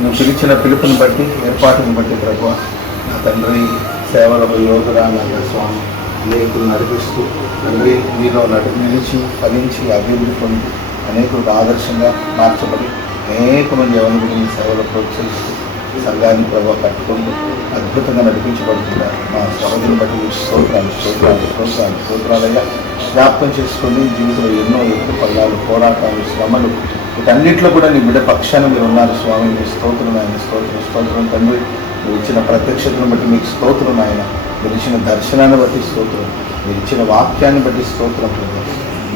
నువ్వు పిలిచిన పిలుపుని బట్టి ఏర్పాటుని బట్టి ప్రభువా నా తండ్రి సేవలకు యోధురాలైన స్వామి అనేకులు నడిపిస్తూ తండ్రి మీలో నిలిచి ఫలించి అభివృద్ధి పొంది అనేకులకు ఆదర్శంగా మార్చబడి అనేక మంది యవనుడిని సేవలు ప్రోత్సహిస్తూ సంఘాన్ని ప్రభావ కట్టుకుంటూ అద్భుతంగా నడిపించబడుతున్నారు. మా సహోదరుని బట్టి స్తోత్రాలయ్యా జ్ఞాపకం చేసుకొని జీవితంలో ఎన్నో ఎత్తు పల్లాలు పోరాటాలు శ్రమలు వీటన్నిటిలో కూడా నీ బిడ్డ పక్షాన మీరు ఉన్నారు స్వామి. మీ స్తోత్రం ఆయన స్తోత్రం తండ్రి. మీరు ఇచ్చిన ప్రత్యక్షతను బట్టి మీకు స్తోత్రం ఆయన. మీరు ఇచ్చిన దర్శనాన్ని బట్టి స్తోత్రం. మీరు ఇచ్చిన వాక్యాన్ని బట్టి స్తోత్రం.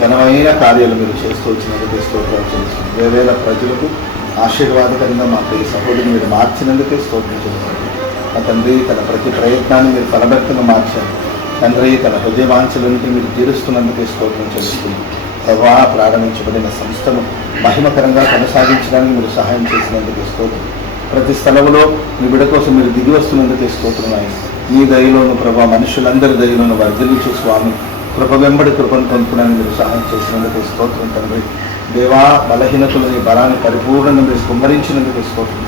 ఘనమైన కార్యాలు మీరు చేస్తూ వచ్చినందుకే స్తోత్రాలు చేస్తుంది. వేవేల ప్రజలకు ఆశీర్వాదకరంగా మా ప్రియ సహోదరిని మీరు మార్చినందుకే స్తోత్రం చేస్తారు. మా తండ్రి తన ప్రతి ప్రయత్నాన్ని మీరు ఫలభక్తంగా మార్చారు తండ్రి. తన హృదయవాంఛలన్నింటినీ మీరు తీరుస్తున్నందుకే స్తోత్రం చేస్తుంది. ప్రభా ప్రారంభించబడిన సంస్థను మహిమకరంగా కొనసాగించడానికి మీరు సహాయం చేసినందుకే స్తోత్రం. ప్రతి స్థలంలో మీ బిడ్డ కోసం మీరు దిగి వస్తున్నందుకే స్తోత్రం ఆయన. మీ దయలోను ప్రభా మనుషులందరి దయలోను వర్ధిల్లించు స్వామి. కృప వెంబడి కృపను పొందుకోవడానికి మీరు సహాయం చేసినందుకే స్తోత్రం తండ్రి. దేవా బలహీనతలు నీ బలాన్ని పరిపూర్ణంగా మీరు కుమ్మరించినందుకే స్తోత్రం.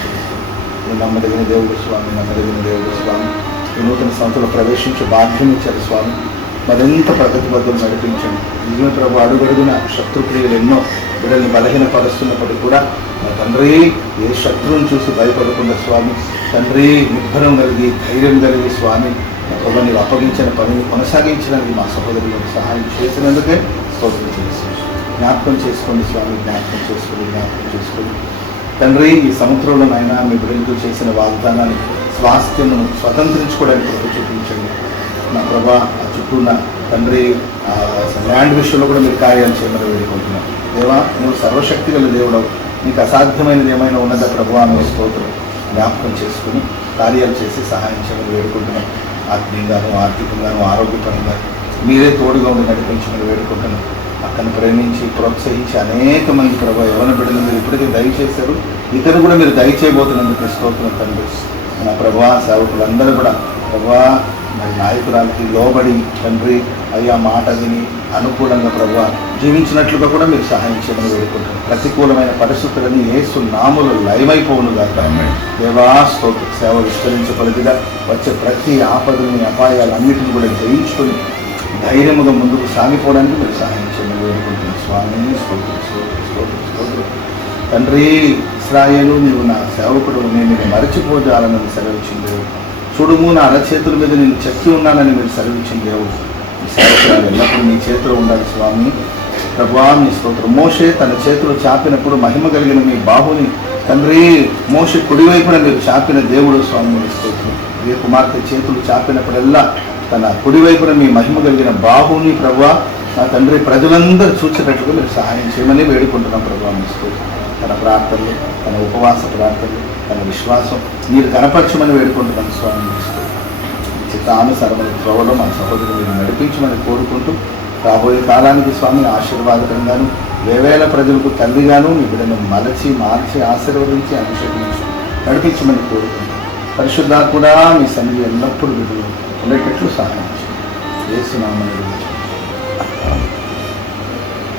మీరు నమ్మదగిన దేవుడు స్వామి, నమ్మదగిన దేవుడు స్వామి. ఈ నూతన సంస్థలో ప్రవేశించే భాగ్యం ఇచ్చారు స్వామి. మరింత ప్రగతి బదులు నడిపించండి. నిజమే ప్రభు అడుగడుగున శత్రుక్రియలు ఎన్నో బిడ్డల్ని బలహీనపరుస్తున్నప్పటికీ కూడా మా తండ్రి ఏ శత్రువుని చూసి భయపడకుండా స్వామి తండ్రి నిబ్బరం కలిగి ధైర్యం కలిగి స్వామి ప్రభు నీవు అప్పగించిన పనిని కొనసాగించడానికి మా సహోదరులకు సహాయం చేసినందుకే స్తోత్రం చేస్తాం. జ్ఞాపకం చేసుకోండి స్వామి, జ్ఞాపకం చేసుకొని తండ్రి ఈ సముద్రంలో నాయన మీ బిడ్డలతో చేసిన వాగ్దానాన్ని స్వాస్థ్యమును స్వతంత్రించుకోవడానికి కృప చూపించండి నా ప్రభా. ఆ చుట్టూ ఉన్న తండ్రి ల్యాండ్ విషయంలో కూడా మీరు కార్యాలు చేయమని వేడుకుంటున్నాం. దేవా నువ్వు సర్వశక్తి గల దేవుడవు, నీకు అసాధ్యమైనది ఏమైనా ఉన్నదా ప్రభు అనే స్తోత్రం జ్ఞాపకం చేసుకుని కార్యాలు చేసి సహాయం చేయమని వేడుకుంటున్నాం. ఆత్మీయంగాను ఆర్థికంగాను ఆరోగ్యపరంగా మీరే తోడుగా ఉండి నడిపించమని వేడుకుంటున్నాం. అక్కను ప్రేమించి ప్రోత్సహించి అనేక మంది ప్రభు యవన బిడ్డలు మీరు ఇప్పటికే దయచేశారు, ఇతరు కూడా మీరు దయచేయబోతున్నందుకు స్తోత్రం తండ్రి. మన ప్రభా సేవకులందరూ కూడా ప్రభా మరి నాయకురాలకి లోబడి తండ్రి అయ్యా మాట విని అనుకూలంగా ప్రభు జీవించినట్లుగా కూడా మీరు సహాయం చేయమని వేడుకుంటున్నారు. ప్రతికూలమైన పరిస్థితులని యేసు నామములో లయమైపోవును గాక. దేవా స్తోత్ర సేవ విస్తరించబడిగా వచ్చే ప్రతి ఆపదలని అపాయాలన్నిటిని కూడా జయించుకొని ధైర్యముగా ముందుకు సాగిపోవడానికి మీరు సహాయం చేయమని వేడుకుంటున్నాను స్వామి. స్తోత్రం తండ్రి. ఇశ్రాయేలు నీవు నా సేవకుడు, నేను మరచిపోజాలని సెలవిచ్చింది. చూడుము నా అరచేతుల మీద నేను చెక్కి ఉన్నానని మీరు సెలవిచ్చిన దేవుడు. ఈ సేవకురాలు ఎల్లప్పుడూ మీ చేతిలో ఉండాలి స్వామి. ప్రభువా మీ స్తోత్రం. మోషే తన చేతులు చాపినప్పుడు మహిమ కలిగిన మీ బాహుని తండ్రి మోషే కుడివైపున మీరు చాపిన దేవుడు స్వామి మీ స్తోత్రం. ఏ కుమార్తె చేతులు చాపినప్పుడల్లా తన కుడివైపున మీ మహిమ కలిగిన బాహుని ప్రభువా నా తండ్రి ప్రజలందరూ చూసేటట్లుగా మీరు సహాయం చేయమని వేడుకుంటున్నాం ప్రభువా మీ స్తోత్రం. తన ప్రార్థనలు, తన ఉపవాస ప్రార్థనలు, తన విశ్వాసం మీరు కనపరచమని వేడుకుంటున్నాను స్వామి. చిత్తానుసరమైన త్రోవలో మన సహోదరులు మీరు నడిపించమని కోరుకుంటూ రాబోయే కాలానికి స్వామి ఆశీర్వాదకంగాను వేవేల ప్రజలకు తల్లిగాను మీ బిడ్డను మలచి మార్చి ఆశీర్వదించి అభిషేకించి నడిపించమని కోరుకుంటూ పరిశుద్ధాత్ముడా మీ సన్నిధి ఎల్లప్పుడూ బిడ్డలు ఉండేటట్లు సహాయం చేస్తున్నామని